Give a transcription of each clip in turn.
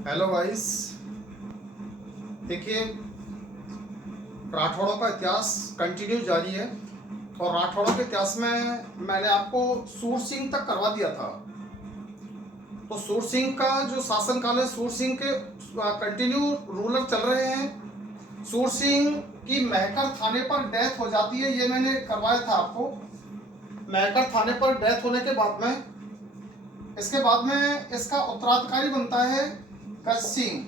Hello guys. देखिए, राठौड़ों का इतिहास कंटिन्यू जारी है और राठौड़ों के इतिहास में मैंने आपको सूर सिंह तक करवा दिया था। तो सूर सिंह का जो शासनकाल है, सूर सिंह के कंटिन्यू रूलर चल रहे हैं। सूर सिंह की महकर थाने पर डेथ हो जाती है, ये मैंने करवाया था आपको। महकर थाने पर डेथ होने के बाद में इसके बाद में इसका उत्तराधिकारी बनता है गज सिंह।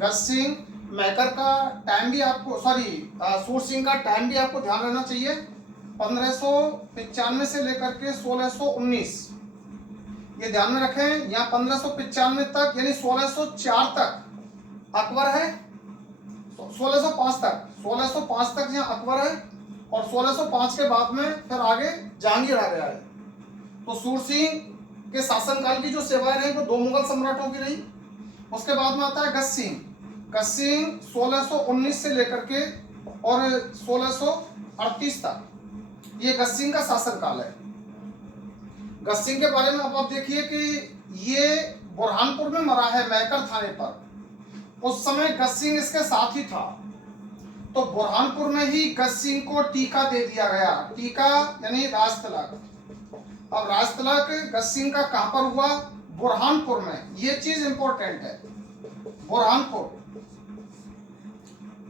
गज सिंह मैकर का टाइम भी आपको सूर सिंह का टाइम भी आपको ध्यान रहना चाहिए। 1595 से लेकर के 1619, ये ध्यान में रखें। यहाँ 1595 तक यानी 1604 तक अकबर है, 1605 तक यहाँ अकबर है और 1605 के बाद में फिर आगे जहांगीर आ गया है। तो सूर सिंह के शासनकाल की जो सेवाएं रही वो 2 मुगल सम्राटों की रही। उसके बाद में आता है गज सिंह। गज सिंह 1619 से लेकर के और 1638 तक, ये गज सिंह का शासनकाल है। गज सिंह के बारे में अब आप देखिए कि ये बुरहानपुर में मरा है, महकर थाने पर। उस समय गज सिंह इसके साथ ही था। तो बुरहानपुर में ही गज सिंह को टीका दे दिया गया। टीका यानी राजतिलक। अब राजतिलक गज सिंह का कहां पर हुआ? बुरहानपुर में। ये चीज इंपॉर्टेंट है, बुरहानपुर,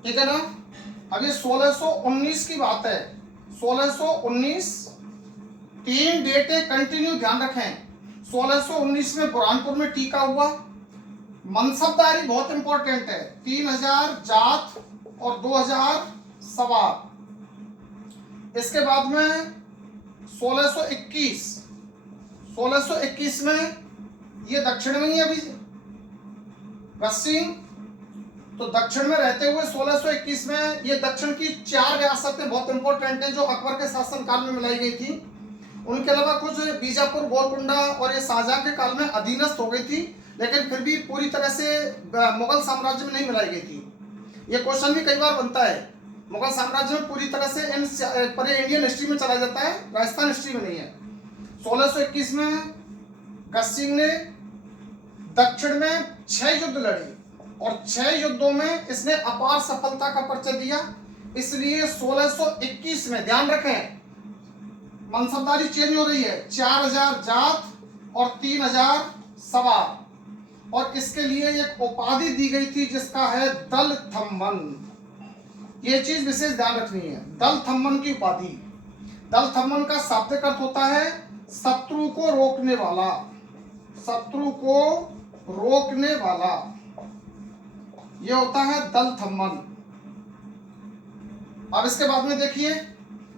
ठीक है ना। अब ये 1619 की बात है। 1619, 3 डेटें कंटिन्यू ध्यान रखें। 1619 में बुरहानपुर में टीका हुआ। मनसबदारी बहुत इंपॉर्टेंट है। 3000 जात और 2000 सवार। इसके बाद में 1621 में ये दक्षिण में ही अभी गज सिंह, तो दक्षिण में रहते हुए 1621 में ये दक्षिण की 4 रियासतें बहुत इंपॉर्टेंट हैं जो अकबर के शासनकाल में मिलाई गई थी। उनके अलावा कुछ बीजापुर, गोलकुंडा और ये शाहजहां के काल में अधीनस्थ हो गई थी, लेकिन फिर भी पूरी तरह से मुगल साम्राज्य में नहीं मिलाई गई थी। ये क्वेश्चन भी कई बार बनता है। मुगल साम्राज्य में पूरी तरह से पर इंडियन हिस्ट्री में चला जाता है, राजस्थान हिस्ट्री में नहीं है। 1621 में गज सिंह ने दक्षिण में 6 युद्ध लड़ी और 6 युद्धों में इसने अपार सफलता का परिचय दिया। इसलिए 1621 में ध्यान रखें, मनसबदारी चेंज हो रही है। 4000 जात और 3000 सवार, और इसके लिए एक उपाधि दी गई थी जिसका है दल थम्मन। ये चीज विशेष ध्यान रखनी है, दल थम्मन की उपाधि। दल थम्मन का शाब्दिक अर्थ होता है शत्रु को रोकने वाला। शत्रु को रोकने वाला, ये होता है दल थम्मन। अब इसके बाद में देखिए,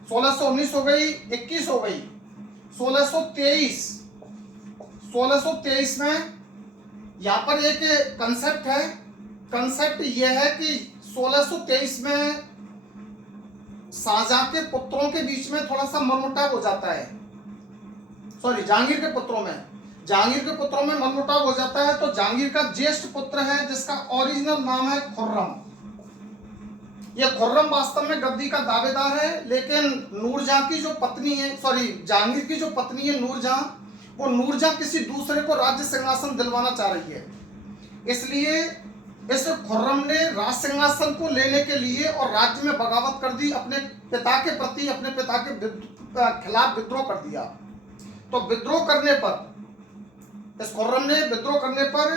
1619 हो गई, 21 हो गई, 1623 में यहां पर एक कंसेप्ट है। कंसेप्ट यह है कि 1623 में शाहजहां के पुत्रों के बीच में थोड़ा सा मनमुटाव हो जाता है। जहांगीर के पुत्रों में मनमुटाव हो जाता है। तो जहांगीर का ज्येष्ठ पुत्र है जिसका ओरिजिनल नाम है खुर्रम। यह खुर्रम वास्तव में गद्दी का दावेदार है, लेकिन नूरजहां की जो पत्नी है, जहांगीर की जो पत्नी है नूरजहां, वो नूरजहां किसी दूसरे को राज्य सिंहासन दिलवाना चाह रही है। इसलिए इस खुर्रम ने राज सिंहासन को लेने के लिए और राज्य में बगावत कर दी, अपने पिता के प्रति, अपने पिता के खिलाफ विद्रोह कर दिया। तो विद्रोह करने पर, इस खुर्रम ने विद्रोह करने पर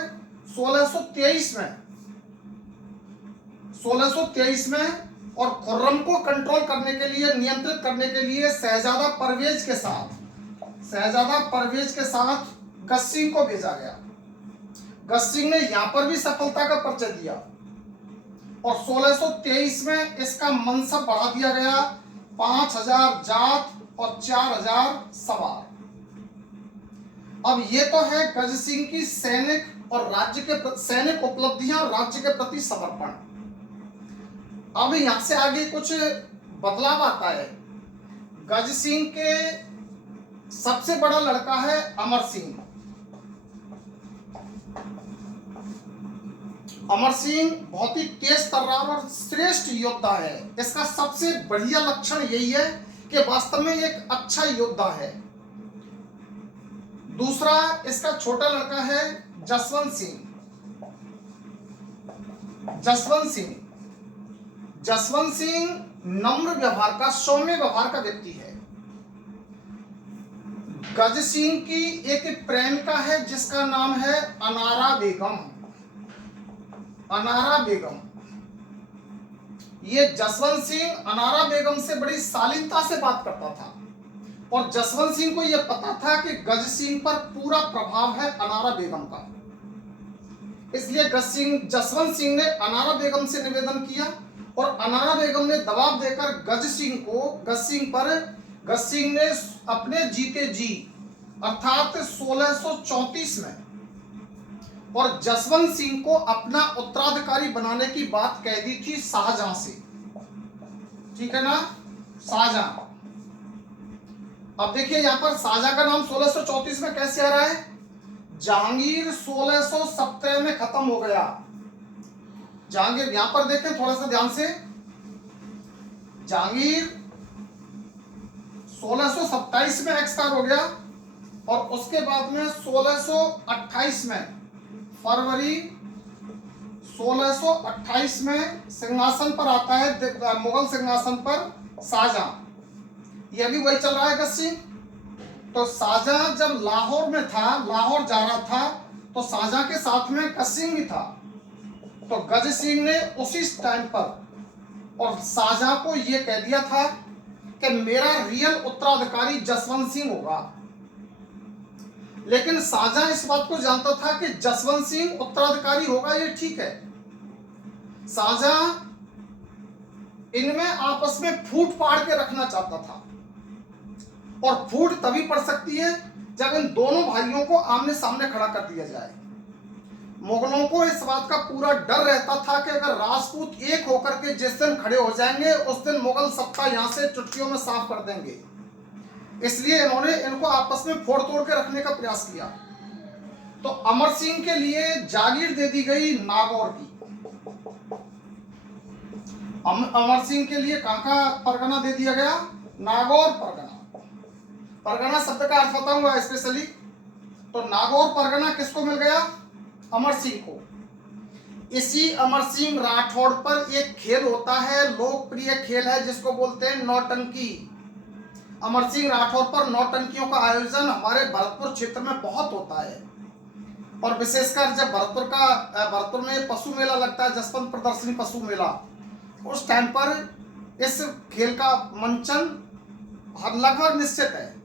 1623 में और खुर्रम को कंट्रोल करने के लिए, नियंत्रित करने के लिए शहजादा परवेज के साथ गज सिंह को भेजा गया। गज सिंह ने यहां पर भी सफलता का परिचय दिया और 1623 में इसका मनसब बढ़ा दिया गया। 5000 जात और 4000 सवार। अब ये तो है गज सिंह की सैनिक और राज्य के सैनिक उपलब्धियां और राज्य के प्रति समर्पण। अब यहां से आगे कुछ बदलाव आता है। गज सिंह के सबसे बड़ा लड़का है अमर सिंह। अमर सिंह बहुत ही तेज तर्रार और श्रेष्ठ योद्धा है। इसका सबसे बढ़िया लक्षण यही है कि वास्तव में एक अच्छा योद्धा है। दूसरा इसका छोटा लड़का है जसवंत सिंह। जसवंत सिंह, जसवंत सिंह नम्र व्यवहार का, सौम्य व्यवहार का व्यक्ति है। गज सिंह की एक प्रेमिका है जिसका नाम है अनारा बेगम। अनारा बेगम, ये जसवंत सिंह अनारा बेगम से बड़ी शालीनता से बात करता था और जसवंत सिंह को यह पता था कि गज सिंह पर पूरा प्रभाव है अनारा बेगम का। इसलिए जसवंत सिंह ने अनारा बेगम से निवेदन किया और अनारा बेगम ने दबाव देकर गज सिंह ने अपने जीते जी अर्थात 1634 में और जसवंत सिंह को अपना उत्तराधिकारी बनाने की बात कह दी थी शाहजहां से। ठीक है ना, शाहजहां। अब देखिए यहां पर शाहजहां का नाम 1634 में कैसे आ रहा है? जहांगीर 1617 में खत्म हो गया। जहांगीर, यहां पर देखें थोड़ा सा ध्यान से, जहांगीर 1627 में एक्सपायर हो गया और उसके बाद में 1628 में, फरवरी 1628 में सिंहासन पर आता है, मुगल सिंहासन पर शाहजहां। यह भी वही चल रहा है गज सिंह। तो शाहजहां जब लाहौर में था, लाहौर जा रहा था, तो शाहजहां के साथ में गज सिंह भी था। तो गज सिंह ने उसी टाइम पर और शाहजहां को यह कह दिया था कि मेरा रियल उत्तराधिकारी जसवंत सिंह होगा। लेकिन शाहजहां इस बात को जानता था कि जसवंत सिंह उत्तराधिकारी होगा, ये ठीक है। शाहजहां इनमें आपस में फूट फाड़ के रखना चाहता था और फूट तभी पड़ सकती है जब इन दोनों भाइयों को आमने सामने खड़ा कर दिया जाए। मुगलों को इस बात का पूरा डर रहता था कि अगर राजपूत एक होकर के जिस दिन खड़े हो जाएंगे उस दिन मुगल सत्ता यहां से चुटकियों में साफ कर देंगे। इसलिए इन्होंने इनको आपस में फोड़ तोड़ के रखने का प्रयास किया। तो अमर सिंह के लिए जागीर दे दी गई नागौर की। अमर सिंह के लिए कहां का परगना दे दिया गया? नागौर परगना। परगना शब्द का अर्थ बताऊंगा स्पेशली। तो नागौर परगना किसको मिल गया? अमर सिंह को। इसी अमर सिंह राठौड़ पर एक खेल होता है, लोकप्रिय खेल है जिसको बोलते हैं नौटंकी। अमर सिंह राठौर पर नौटंकियों का आयोजन हमारे भरतपुर क्षेत्र में बहुत होता है और विशेषकर जब भरतपुर में पशु मेला लगता है, जसवंत प्रदर्शनी पशु मेला, उस टाइम पर इस खेल का मंचन लगभग निश्चित है।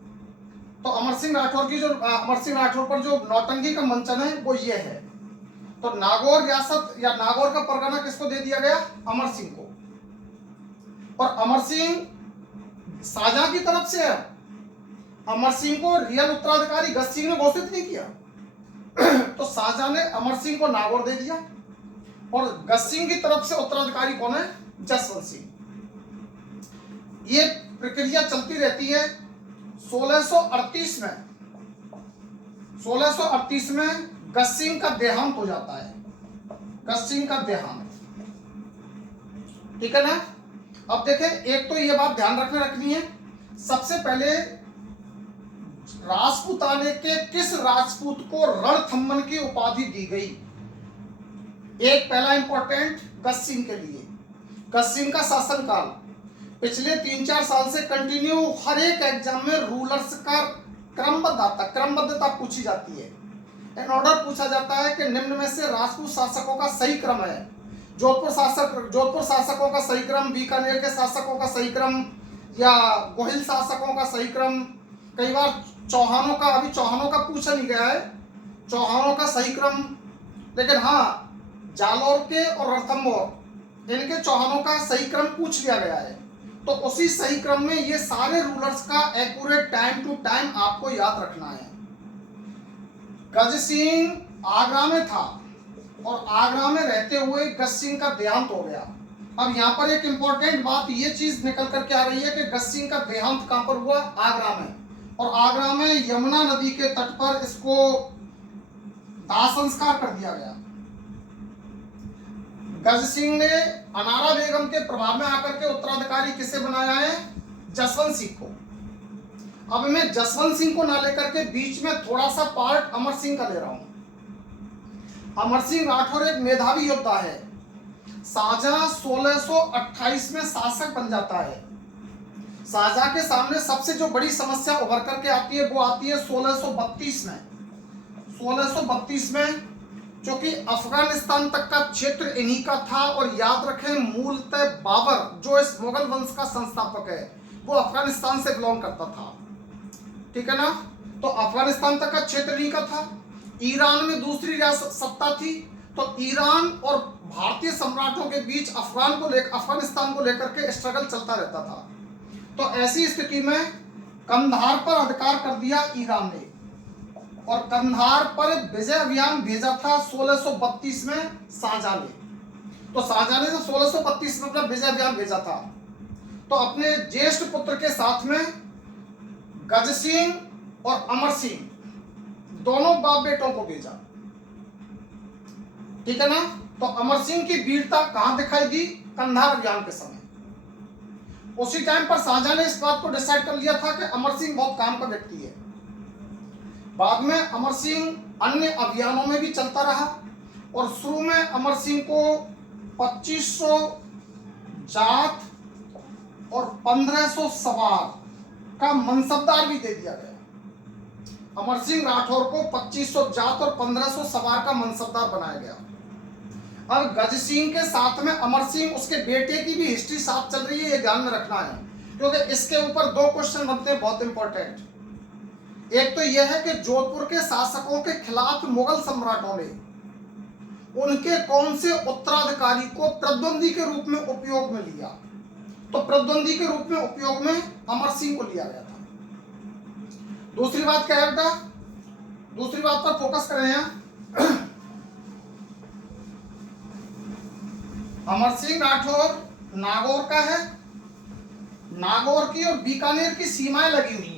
तो अमर सिंह राठौर पर जो नौटंकी का मंचन है वो ये है। तो नागौर रियासत या नागौर का परगना किसको दे दिया गया? अमर सिंह को। और अमर सिंह शाहजहां की तरफ से है। अमर सिंह को रियल उत्तराधिकारी गज सिंह ने घोषित नहीं किया तो शाहजहां ने अमर सिंह को नागौर दे दिया और गज सिंह की तरफ से उत्तराधिकारी कौन है? जसवंत सिंह। ये प्रक्रिया चलती रहती है। 1638 में गज सिंह का देहांत हो जाता है। गज सिंह का देहांत, ठीक है ना। अब देखें, एक तो ये बात ध्यान रखनी है, सबसे पहले राजपूताने के किस राजपूत को रणथंभन की उपाधि दी गई? एक पहला इंपॉर्टेंट गज सिंह के लिए। गज सिंह का शासनकाल पिछले 3-4 साल से कंटिन्यू हर एक एग्जाम में रूलर्स का क्रमबद्धता पूछी जाती है। इन ऑर्डर पूछा जाता है कि निम्न में से राजपूत शासकों का सही क्रम है। जोधपुर शासकों का सही क्रम, बीकानेर के शासकों का सही क्रम या गोहिल शासकों का सही क्रम। कई बार चौहानों का, अभी चौहानों का पूछा नहीं गया है, चौहानों का सही क्रम। लेकिन हाँ, जालौर के और रणथंभौर इनके चौहानों का सही क्रम पूछ लिया गया है। तो उसी सही क्रम में ये सारे रूलर्स का एक्यूरेट टाइम टू टाइम आपको याद रखना है। गज सिंह आगरा में था और आगरा में रहते हुए गज सिंह का देहांत हो गया। अब यहाँ पर एक इंपॉर्टेंट बात ये चीज निकल करके आ रही है कि गज सिंह का देहांत कहां पर हुआ? आगरा में। और आगरा में यमुना नदी के तट पर इसको दाह संस्कार कर दिया गया। गज सिंह ने अनारा बेगम के प्रभाव में आकर के उत्तराधिकारी किसे बनाया है? जसवंत सिंह को। अब मैं जसवंत सिंह को ना लेकर के बीच में थोड़ा सा पार्ट अमर सिंह का ले रहा हूं। अमर सिंह राठौर एक मेधावी योद्धा है। शाहजहां 1628 में शासक बन जाता है। शाहजहां के सामने सबसे जो बड़ी समस्या उभर करके आती है वो आती है 1632 में। 1632 में, क्योंकि अफगानिस्तान तक का क्षेत्र इन्हीं का था, और याद रखें मूलतः बाबर जो इस मुगल वंश का संस्थापक है वो अफगानिस्तान से बिलोंग करता था, ठीक है ना। तो अफगानिस्तान तक का क्षेत्र इन्हीं का था। ईरान में दूसरी रियासत सत्ता थी, तो ईरान और भारतीय सम्राटों के बीच अफगानिस्तान को लेकर के स्ट्रगल चलता रहता था। तो ऐसी स्थिति में कंधार पर अधिकार कर दिया ईरान ने, और कंधार पर विजय अभियान भेजा था 1632 में शाहजहां ने। तो शाहजहां ने 1632 में अपना विजय अभियान भेजा था, तो अपने ज्येष्ठ पुत्र के साथ में गज सिंह और अमर सिंह दोनों बाप बेटों को भेजा, ठीक है ना। तो अमर सिंह की वीरता कहां दिखाई दी? कंधार अभियान के समय। उसी टाइम पर शाहजहां ने इस बात को डिसाइड कर लिया था कि अमर सिंह बहुत काम का व्यक्ति है। बाद में अमर सिंह अन्य अभियानों में भी चलता रहा, और शुरू में अमर सिंह को 2500 जात और 1500 सवार का मनसबदार भी दे दिया गया। अमर सिंह राठौर को 2500 जात और 1500 सवार का मनसबदार बनाया गया। अब गज सिंह के साथ में अमर सिंह, उसके बेटे की भी हिस्ट्री साथ चल रही है, ये ध्यान में रखना है, क्योंकि इसके ऊपर 2 क्वेश्चन बनते हैं बहुत इंपॉर्टेंट। एक तो यह है कि जोधपुर के शासकों के खिलाफ मुगल सम्राटों ने उनके कौन से उत्तराधिकारी को प्रतिद्वंदी के रूप में उपयोग में लिया। तो प्रतिद्वंदी के रूप में उपयोग में अमर सिंह को लिया गया था। दूसरी बात क्या है बेटा? दूसरी बात पर फोकस करें यहाँ। अमर सिंह राठौर नागौर का है। नागौर की और बीकानेर की सीमाएं लगी हुई हैं।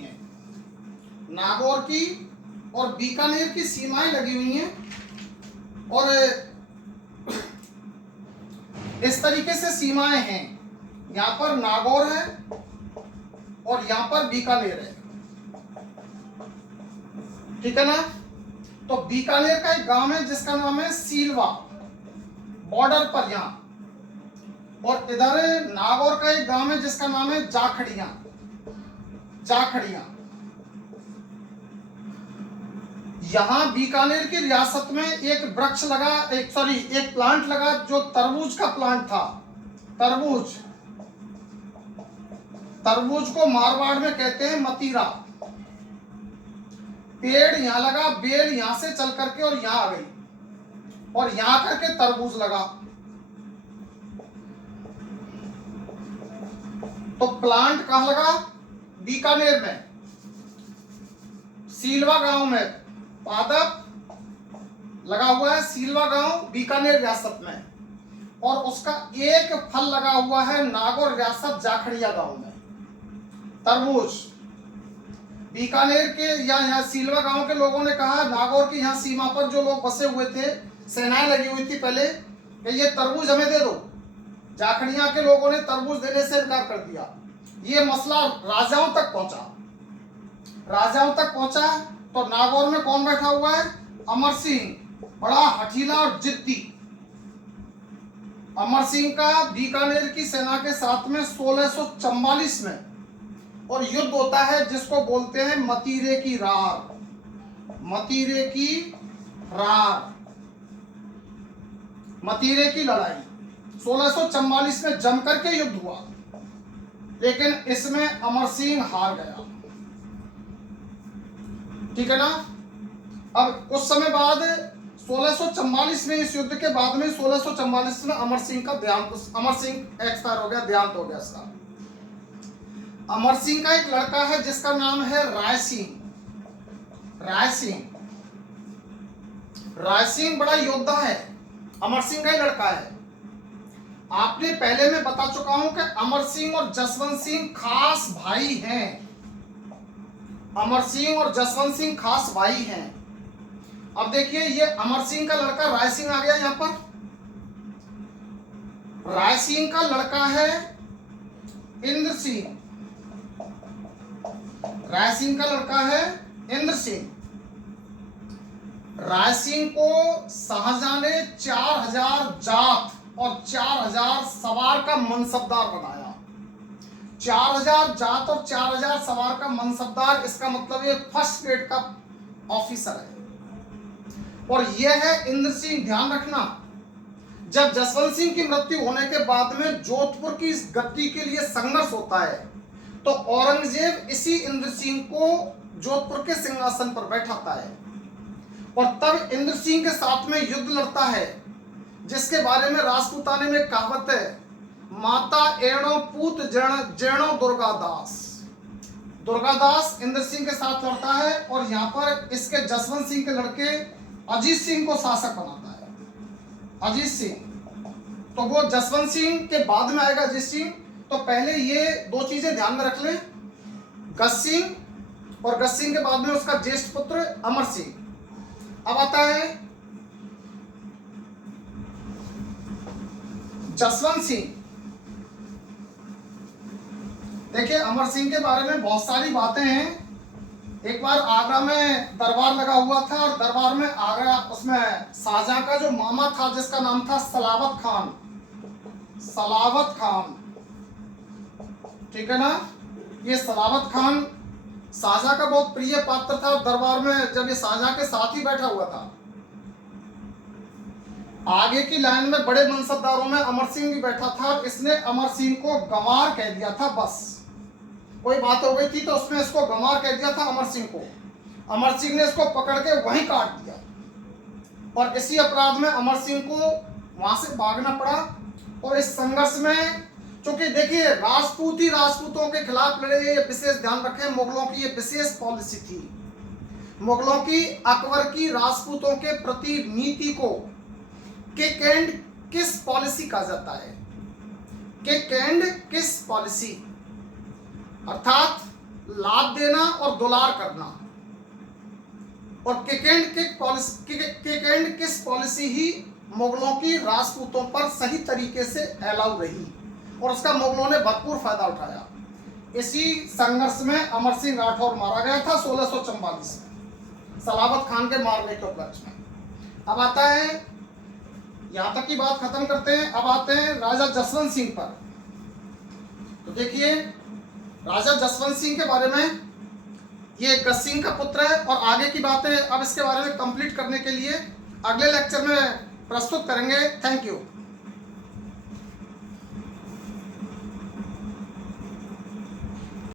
नागौर की और बीकानेर की सीमाएं लगी हुई हैं, और इस तरीके से सीमाएं हैं। यहाँ पर नागौर है और यहाँ पर बीकानेर है, ठीक है ना। तो बीकानेर का एक गांव है जिसका नाम है सीलवा, बॉर्डर पर यहाँ, और इधर नागौर का एक गांव है जिसका नाम है जाखड़िया। जाखड़िया यहां बीकानेर की रियासत में एक वृक्ष लगा, एक प्लांट लगा जो तरबूज का प्लांट था। तरबूज को मारवाड़ में कहते हैं मतीरा। पेड़ यहां लगा, बेल यहां से चल करके और यहां आ गई, और यहां करके तरबूज लगा। तो प्लांट कहां लगा? बीकानेर में, सीलवा गांव में पादप लगा हुआ है। सीलवा गांव बीकानेर रियासत में, और उसका एक फल लगा हुआ है नागौर रियासत जाखड़िया गांव में, तरबूज। बीकानेर के यहाँ सीलवा गांव के लोगों ने कहा, नागौर की यहाँ सीमा पर जो लोग बसे हुए थे, सेनाएं लगी हुई थी पहले, कि ये तरबूज हमें दे दो। जाखड़िया के लोगों ने तरबूज देने से इनकार कर दिया। ये मसला राजाओं तक पहुंचा। तो नागौर में कौन बैठा हुआ है? अमर सिंह, बड़ा हठीला और जिद्दी। अमर सिंह का बीकानेर की सेना के साथ में 1644 में और युद्ध होता है जिसको बोलते हैं मतीरे की रार। मतीरे की लड़ाई 1644 में जम करके युद्ध हुआ, लेकिन इसमें अमर सिंह हार गया, ठीक है ना। अब कुछ समय बाद 1644 में, इस युद्ध के बाद में 1644 में अमर सिंह एक्सपायर हो गया, देहांत हो गया इसका। अमर सिंह का एक लड़का है जिसका नाम है राय सिंह बड़ा योद्धा है, अमर सिंह का ही लड़का है। आपने पहले मैं बता चुका हूं कि अमर सिंह और जसवंत सिंह खास भाई हैं। अमर सिंह और जसवंत सिंह खास भाई हैं। अब देखिए, ये अमर सिंह का लड़का राय सिंह आ गया यहां पर। राय सिंह का लड़का है इंद्र सिंह। राय सिंह का लड़का है इंद्र सिंह। राय सिंह को शाहजहां ने 4000 जात और 4000 सवार का मनसबदार बनाया। 4000 जात और 4000 सवार का मनसबदार, इसका मतलब ये फर्स्ट ग्रेड का ऑफिसर है। और यह है इंद्र सिंह। ध्यान रखना, जब जसवंत सिंह की मृत्यु होने के बाद में जोधपुर की इस गद्दी के लिए संघर्ष होता है, तो औरंगजेब इसी इंद्र सिंह को जोधपुर के सिंहासन पर बैठाता है और तब इंद्र सिंह के साथ में युद्ध लड़ता है, जिसके बारे में राजपूताने में कहावत है, माता एणो पूत जैणो दुर्गादास। दुर्गादास इंद्र सिंह के साथ लड़ता है और यहाँ पर इसके जसवंत सिंह के लड़के अजीत सिंह को शासक बनाता है। अजीत सिंह, तो वो जसवंत सिंह के बाद में आएगा अजीत सिंह। तो पहले ये दो चीजें ध्यान में रख लें, गज सिंह और गज सिंह के बाद में उसका ज्येष्ठ पुत्र अमर सिंह। अब आता है जसवंत सिंह। देखिए, अमर सिंह के बारे में बहुत सारी बातें हैं। एक बार आगरा में दरबार लगा हुआ था और दरबार में आगरा, उसमें शाहजहां का जो मामा था जिसका नाम था सलावत खान। सलावत खान, ठीक है ना। ये सलावत खान शाहजहां का बहुत प्रिय पात्र था। दरबार में जब ये शाहजहां के साथ ही बैठा हुआ था, आगे की लाइन में बड़े मनसबदारों में अमर सिंह भी बैठा था। इसने अमर सिंह को गंवार कह दिया था। बस कोई बात हो गई थी तो उसने इसको गंवार कह दिया था अमर सिंह को। अमर सिंह ने इसको पकड़ के वहीं काट दिया और इसी अपराध में अमर सिंह को वहां से भागना पड़ा। और इस संघर्ष में, क्योंकि देखिए राजपूत ही राजपूतों के खिलाफ लड़े, ये विशेष ध्यान रखें, मुगलों की ये विशेष पॉलिसी थी। मुगलों की, अकबर की राजपूतों के प्रति नीति को किक एंड किस पॉलिसी कहा जाता है। किक एंड किस पॉलिसी, अर्थात लाभ देना और दुलार करना। और किक एंड किस पॉलिसी ही मुगलों की राजपूतों पर सही तरीके से अलाउ रही और उसका मुगलों ने भरपूर फायदा उठाया। इसी संघर्ष में अमर सिंह राठौर मारा गया था 1644 में सलावत खान के मारने के उपलक्ष्य में। अब आता है, यहां तक की बात खत्म करते हैं। अब आते हैं राजा जसवंत सिंह पर। तो देखिए, राजा जसवंत सिंह के बारे में, ये गज सिंह का पुत्र है और आगे की बातें अब इसके बारे में कंप्लीट करने के लिए अगले लेक्चर में प्रस्तुत करेंगे। Thank you.